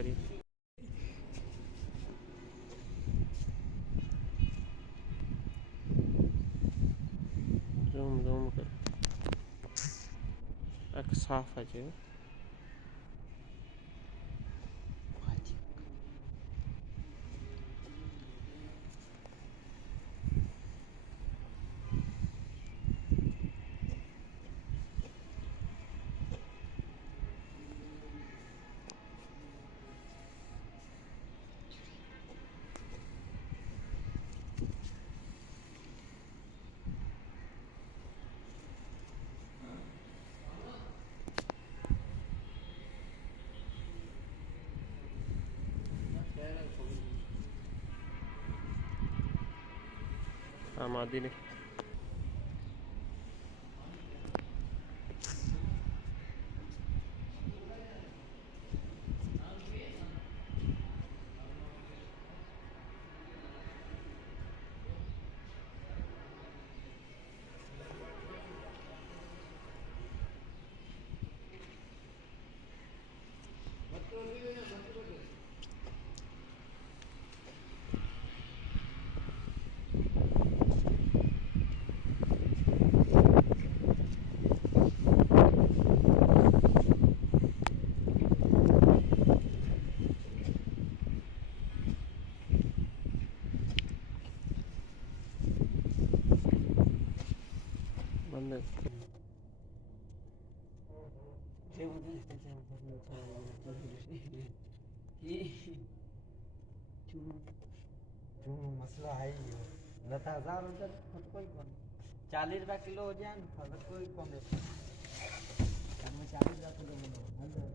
करिए। Zoom zoom कर आँख साफ है जो आम आदि ने बंद मसला है ही लता 1000 रुपये कोई कौन 40 रुपया किलो हो जाए ना कोई कौन 40 रुपया किलो